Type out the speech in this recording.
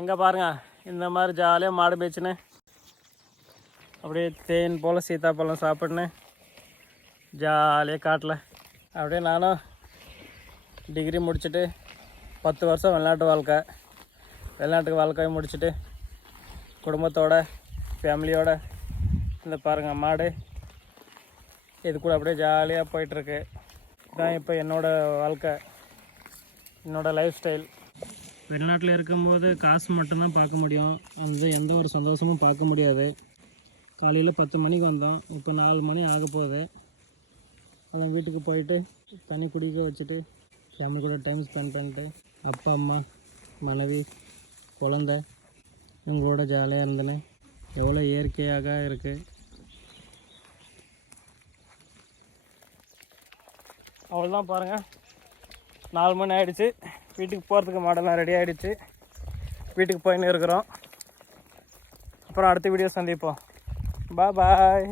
இங்கே பாருங்கள், இந்த மாதிரி ஜாலியாக மாடு மேய்ச்சின்னு அப்படியே தேன் போல் சீத்தாப்பழம் சாப்பிட்னு ஜாலியாக காட்டில் அப்படியே நானும் டிகிரி முடிச்சுட்டு 10 வருஷம் வெளிநாட்டுக்கு வாழ்க்கை முடிச்சுட்டு குடும்பத்தோட ஃபேமிலியோட இந்த பாருங்கள் மாடு இது கூட அப்படியே ஜாலியாக போயிட்டுருக்கு. இதுதான் இப்போ என்னோடய வாழ்க்கை, என்னோடய லைஃப் ஸ்டைல். வெளிநாட்டில் இருக்கும்போது காசு மட்டும்தான் பார்க்க முடியும், அந்த எந்த ஒரு சந்தோஷமும் பார்க்க முடியாது. காலையில் 10 மணிக்கு வந்தோம், இப்போ 4 மணி ஆக போகுது. அதான் வீட்டுக்கு போயிட்டு தண்ணி குடிக்க வச்சுட்டு ஃபேமிலி கூட டைம் ஸ்பெண்ட் பண்ணிட்டு அப்பா அம்மா மனைவி குழந்தை இவங்களோட ஜாலியாக இருந்தேன்னு எவ்வளோ இயற்கையாக இருக்குது. அவ்வளோதான் பாருங்கள், 4 மணி ஆகிடுச்சு. வீட்டுக்கு போகிறதுக்கு மாடெல்லாம் ரெடி ஆகிடுச்சு. வீட்டுக்கு போயின்னு இருக்கிறோம். அப்புறம் அடுத்த வீடியோ சந்திப்போம். பாய்.